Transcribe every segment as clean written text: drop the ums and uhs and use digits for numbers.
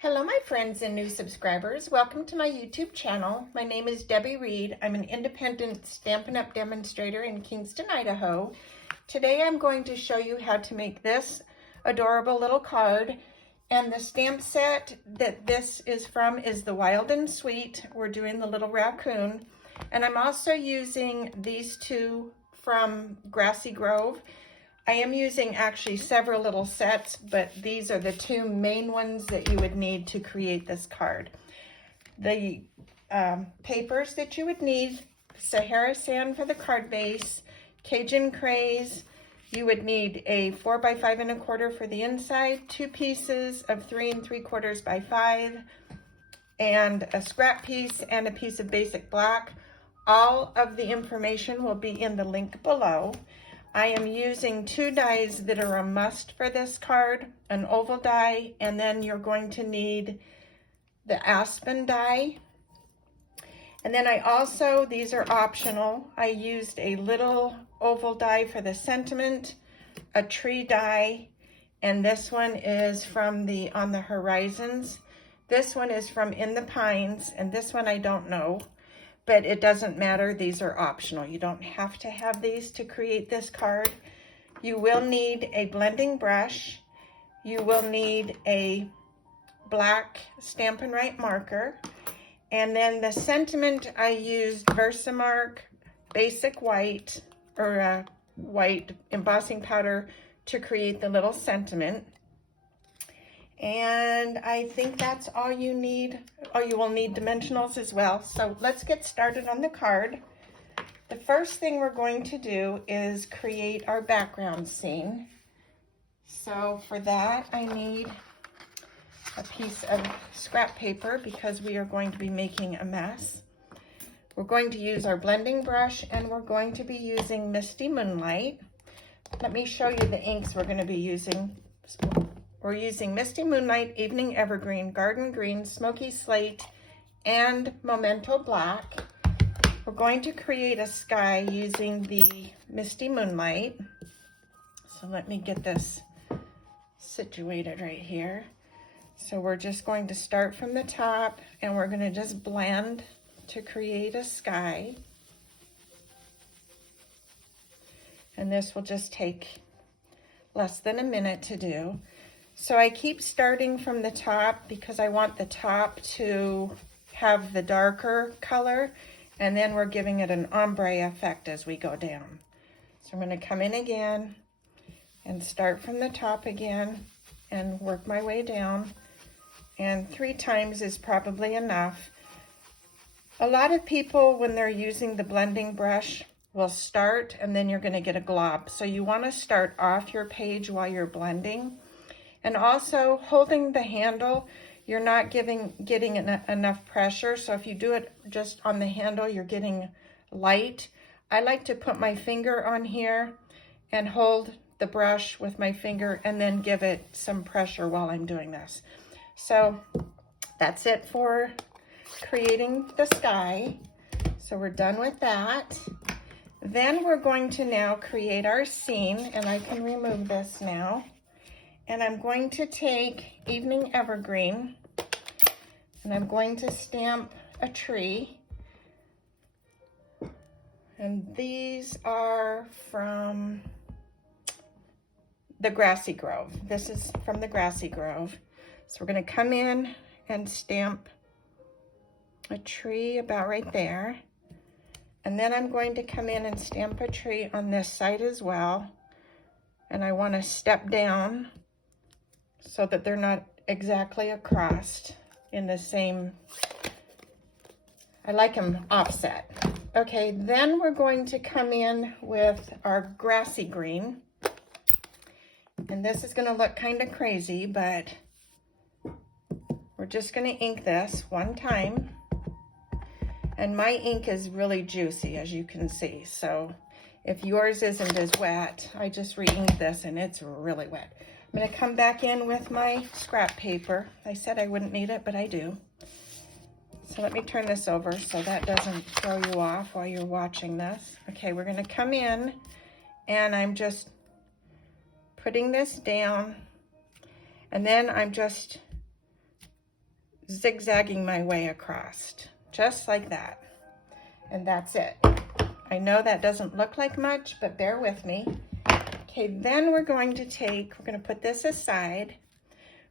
Hello my friends and new subscribers. Welcome to my YouTube channel. My name is Debbie Reed. I'm an independent Stampin' Up! Demonstrator in Kingston, Idaho. Today I'm going to show you how to make this adorable little card. And the stamp set that this is from is the Wild and Sweet. We're doing the little raccoon. And I'm also using these two from Grassy Grove. I am using actually several little sets, but these are the two main ones that you would need to create this card. The papers that you would need: Sahara Sand for the card base, Cajun craze. You would need a 4 by 5 1/4 for the inside, 2 pieces of 3 3/4 by 5, and a scrap piece and a piece of basic black. All of the information will be in the link below. I am using 2 dies that are a must for this card, an oval die, and then you're going to need the Aspen die. And then I also, these are optional, I used a little oval die for the sentiment, a tree die, and this one is from the On the Horizons. This one is from In the Pines, and this one I don't know. But it doesn't matter, these are optional. You don't have to have these to create this card. You will need a blending brush. You will need a black Stampin' Right marker. And then the sentiment, I used Versamark Basic White, or white embossing powder to create the little sentiment. And I think that's all you need. Oh, you will need dimensionals as well. So let's get started on the card. The first thing we're going to do is create our background scene. So for that, I need a piece of scrap paper because we are going to be making a mess. We're going to use our blending brush and we're going to be using Misty Moonlight. Let me show you the inks we're going to be using. We're using Misty Moonlight, Evening Evergreen, Garden Green, Smokey Slate, and Memento Black. We're going to create a sky using the Misty Moonlight. So let me get this situated right here. So we're just going to start from the top and we're going to just blend to create a sky. And this will just take less than a minute to do. So I keep starting from the top because I want the top to have the darker color, and then we're giving it an ombre effect as we go down. So I'm going to come in again and start from the top again and work my way down. And 3 times is probably enough. A lot of people, when they're using the blending brush, will start and then you're going to get a glob. So you want to start off your page while you're blending. And also holding the handle, you're not getting enough pressure. So if you do it just on the handle, you're getting light. I like to put my finger on here and hold the brush with my finger and then give it some pressure while I'm doing this. So that's it for creating the sky. So we're done with that. Then we're going to now create our scene, and I can remove this now. And I'm going to take Evening Evergreen and I'm going to stamp a tree. And these are from the Grassy Grove. This is from the Grassy Grove. So we're going to come in and stamp a tree about right there. And then I'm going to come in and stamp a tree on this side as well. And I want to step down so that they're not exactly across in the same, I like them offset. Okay, then we're going to come in with our grassy green. And this is going to look kind of crazy, but we're just going to ink this 1 time. And my ink is really juicy, as you can see. So if yours isn't as wet, I just re-inked this and it's really wet. I'm going to come back in with my scrap paper. I said I wouldn't need it, but I do. So let me turn this over so that doesn't throw you off while you're watching this. Okay, we're going to come in and I'm just putting this down, and then I'm just zigzagging my way across, just like that. And that's it. I know that doesn't look like much, but bear with me. Okay, then we're going to put this aside.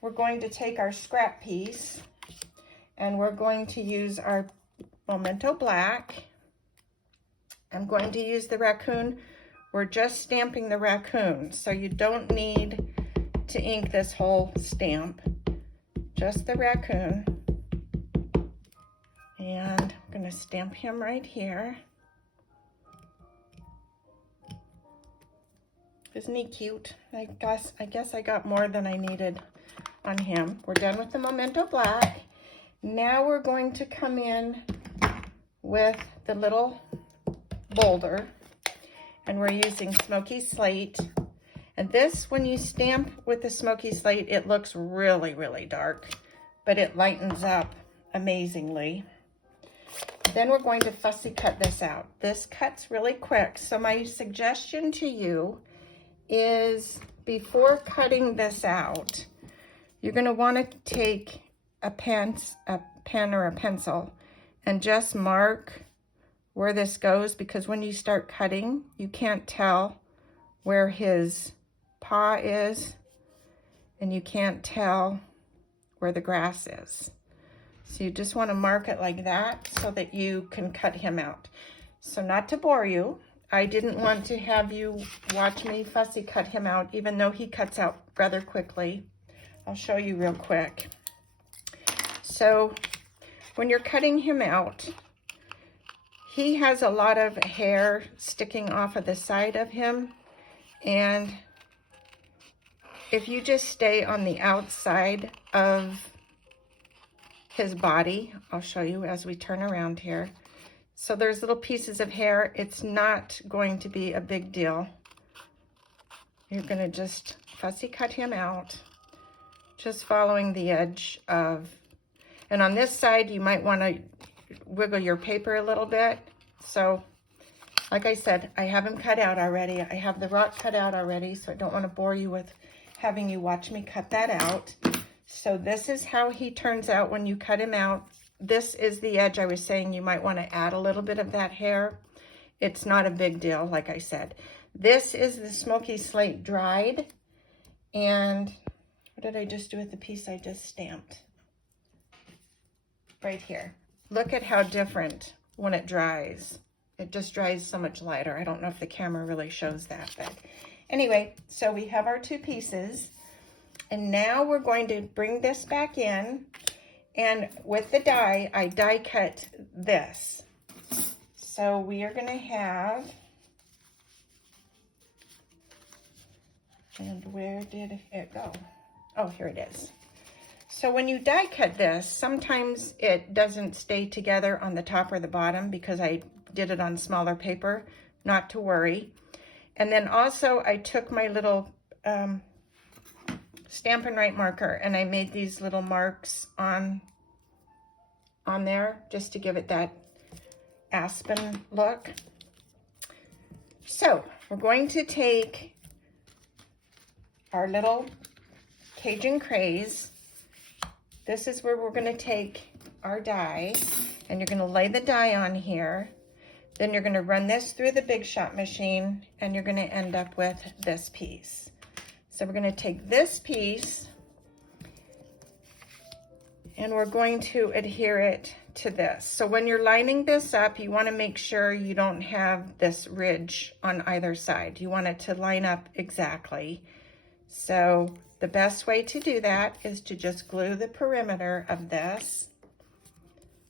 We're going to take our scrap piece and we're going to use our Memento black. I'm going to use the raccoon. We're just stamping the raccoon, so you don't need to ink this whole stamp, just the raccoon. And I'm going to stamp him right here. Isn't he cute? I guess I got more than I needed on him. We're done with the Memento black. Now we're going to come in with the little boulder, and we're using Smokey Slate. And this, when you stamp with the Smokey Slate, it looks really, really dark, but it lightens up amazingly. Then we're going to fussy cut this out. This cuts really quick, so my suggestion to you is before cutting this out, you're going to want to take a pen or a pencil and just mark where this goes, because when you start cutting, you can't tell where his paw is and you can't tell where the grass is. So you just want to mark it like that so that you can cut him out. So not to bore you, I didn't want to have you watch me fussy cut him out, even though he cuts out rather quickly. I'll show you real quick. So when you're cutting him out, he has a lot of hair sticking off of the side of him, and if you just stay on the outside of his body, I'll show you as we turn around here. So there's little pieces of hair. It's not going to be a big deal. You're going to just fussy cut him out, just following the edge of, and on this side you might want to wiggle your paper a little bit. So like I said, I have him cut out already. I have the rock cut out already, so I don't want to bore you with having you watch me cut that out. So this is how he turns out when you cut him out. This is the edge I was saying you might want to add a little bit of that hair. It's not a big deal, like I said. This is the Smokey Slate dried. And what did I just do with the piece I just stamped? Right here. Look at how different when it dries. It just dries so much lighter. I don't know if the camera really shows that, but anyway, so we have our two pieces. And now we're going to bring this back in. And with the die, I die cut this. So we are going to have, and where did it go? Oh, here it is. So when you die cut this, sometimes it doesn't stay together on the top or the bottom because I did it on smaller paper. Not to worry. And then also I took my little Stampin' Write marker and I made these little marks on there just to give it that Aspen look. So we're going to take our little Cajun craze. This is where we're going to take our die, and you're going to lay the die on here. Then you're going to run this through the Big Shot machine, and you're going to end up with this piece. So we're going to take this piece, and we're going to adhere it to this. So when you're lining this up, you want to make sure you don't have this ridge on either side. You want it to line up exactly. So the best way to do that is to just glue the perimeter of this.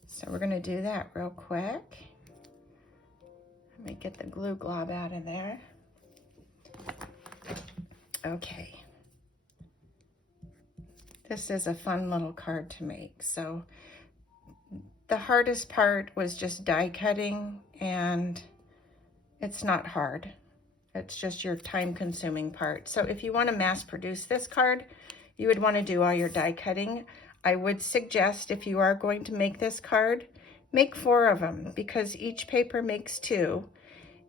So we're going to do that real quick. Let me get the glue glob out of there. Okay. This is a fun little card to make. So the hardest part was just die cutting, and it's not hard. It's just your time-consuming part. So if you want to mass produce this card, you would want to do all your die cutting. I would suggest, if you are going to make this card, make 4 of them, because each paper makes 2.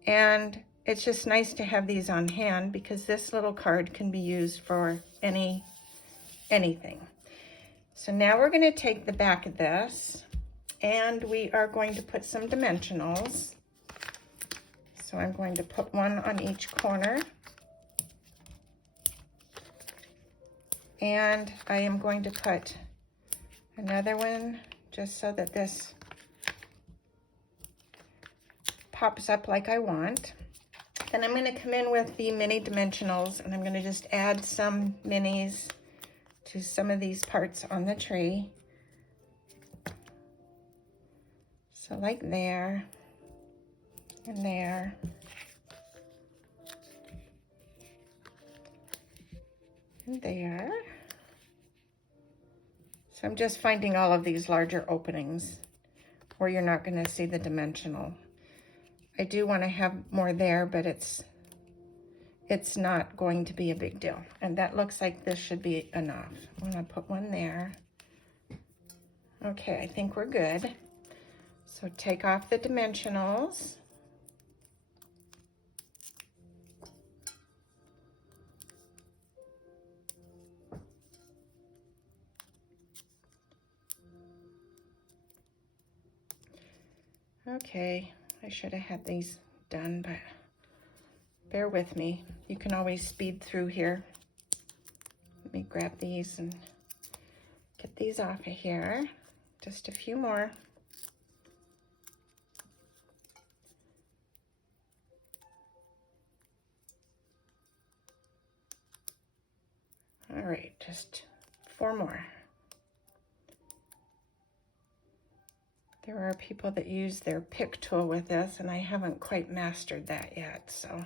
And it's just nice to have these on hand, because this little card can be used for anything. So now we're going to take the back of this and we are going to put some dimensionals. So I'm going to put one on each corner. And I am going to put another one just so that this pops up like I want. Then I'm going to come in with the mini dimensionals and I'm going to just add some minis to some of these parts on the tree. So like there and there. And there. So I'm just finding all of these larger openings where you're not going to see the dimensional. I do want to have more there, but it's not going to be a big deal. And that looks like this should be enough. I'm going to put one there. Okay, I think we're good. So take off the dimensionals. Okay, I should have had these done, but bear with me. You can always speed through here. Let me grab these and get these off of here. Just a few more. All right, just 4 more. There are people that use their pick tool with this, and I haven't quite mastered that yet, so.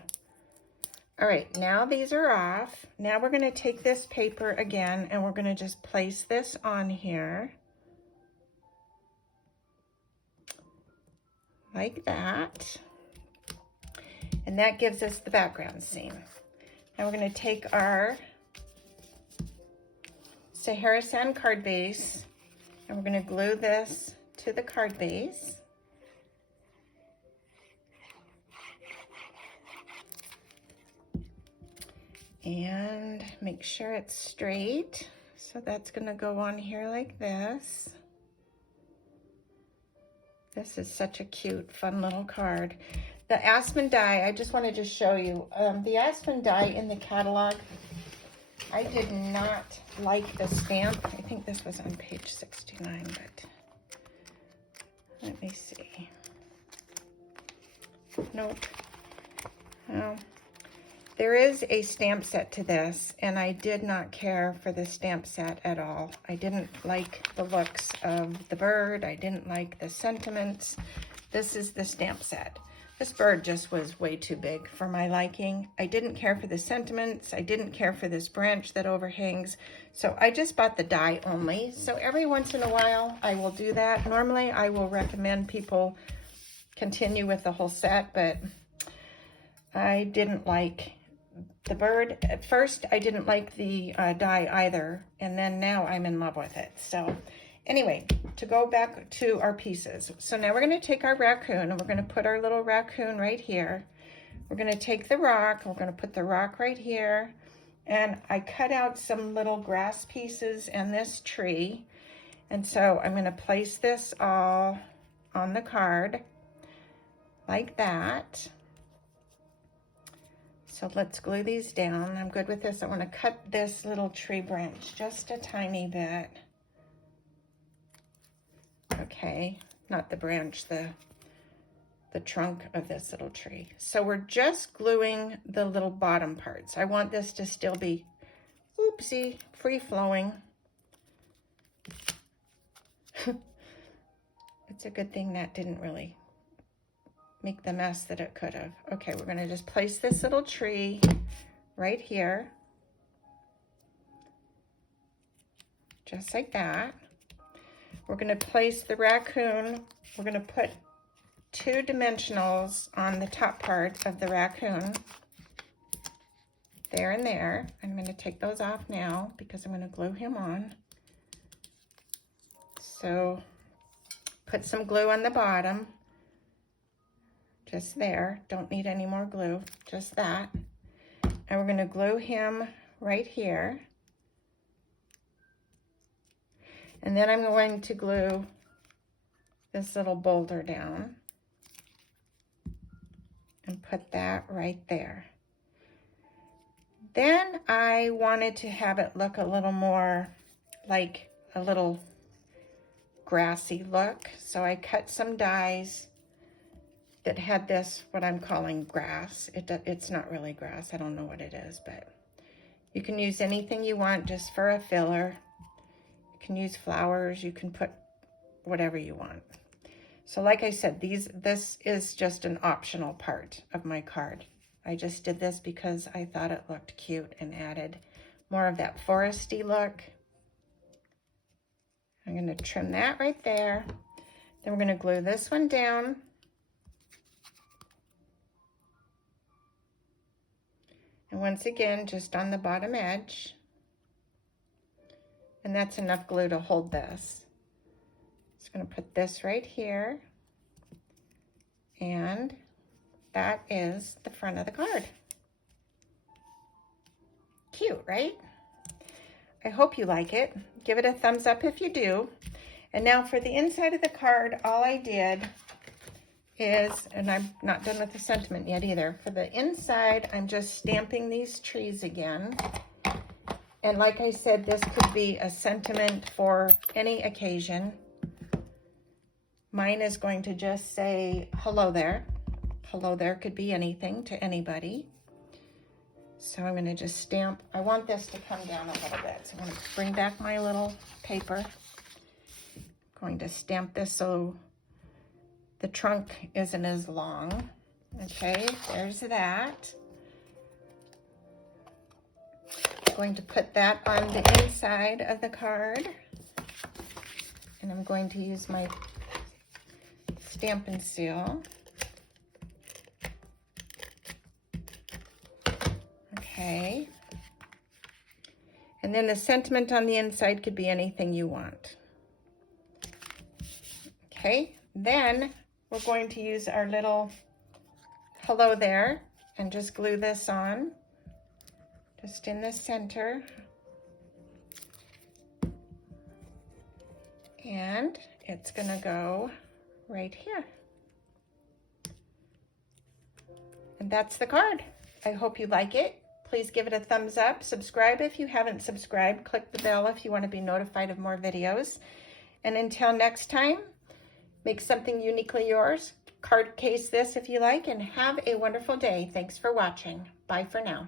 All right, now these are off. Now we're gonna take this paper again, and we're gonna just place this on here. Like that. And that gives us the background scene. Now we're gonna take our Sahara Sand card base, and we're gonna glue this to the card base. And make sure it's straight. So that's gonna go on here like this. This is such a cute, fun little card. The Aspen die, I just wanted to show you. The Aspen die in the catalog, I did not like the stamp. I think this was on page 69, but let me see. Nope. Oh. There is a stamp set to this, and I did not care for the stamp set at all. I didn't like the looks of the bird. I didn't like the sentiments. This is the stamp set. This bird just was way too big for my liking. I didn't care for the sentiments. I didn't care for this branch that overhangs. So I just bought the die only. So every once in a while, I will do that. Normally, I will recommend people continue with the whole set, but I didn't like the bird. At first, I didn't like the die either, and then now I'm in love with it. So anyway, to go back to our pieces. So now we're going to take our raccoon, and we're going to put our little raccoon right here. We're going to take the rock, and we're going to put the rock right here. And I cut out some little grass pieces and this tree. And so I'm going to place this all on the card like that. So let's glue these down. I'm good with this. I want to cut this little tree branch just a tiny bit. Okay, not the branch, the trunk of this little tree. So we're just gluing the little bottom parts. I want this to still be, oopsie, free-flowing. It's a good thing that didn't really make the mess that it could have. Okay, we're gonna just place this little tree right here. Just like that. We're gonna place the raccoon. We're gonna put 2 dimensionals on the top part of the raccoon. There and there. I'm gonna take those off now because I'm gonna glue him on. So put some glue on the bottom. Just there, don't need any more glue, just that. And we're gonna glue him right here. And then I'm going to glue this little boulder down and put that right there. Then I wanted to have it look a little more like a little grassy look. So I cut some dies that had this, what I'm calling grass. It's not really grass. I don't know what it is, but you can use anything you want just for a filler. You can use flowers. You can put whatever you want. So like I said, this is just an optional part of my card. I just did this because I thought it looked cute and added more of that foresty look. I'm going to trim that right there. Then we're going to glue this one down. And once again, just on the bottom edge. And that's enough glue to hold this. Just going to put this right here. And that is the front of the card. Cute, right? I hope you like it. Give it a thumbs up if you do. And now for the inside of the card, all I did is, and I'm not done with the sentiment yet either, for the inside, I'm just stamping these trees again. And like I said, this could be a sentiment for any occasion. Mine is going to just say, hello there. Hello there could be anything to anybody. So I'm going to just stamp. I want this to come down a little bit. So I'm going to bring back my little paper. I'm going to stamp this so the trunk isn't as long. Okay, there's that. I'm going to put that on the inside of the card. And I'm going to use my stamp and seal. Okay. And then the sentiment on the inside could be anything you want. Okay, then we're going to use our little hello there and just glue this on just in the center. And it's gonna go right here. And that's the card. I hope you like it. Please give it a thumbs up. Subscribe if you haven't subscribed. Click the bell if you want to be notified of more videos. And until next time, make something uniquely yours. Card case this if you like, and have a wonderful day. Thanks for watching. Bye for now.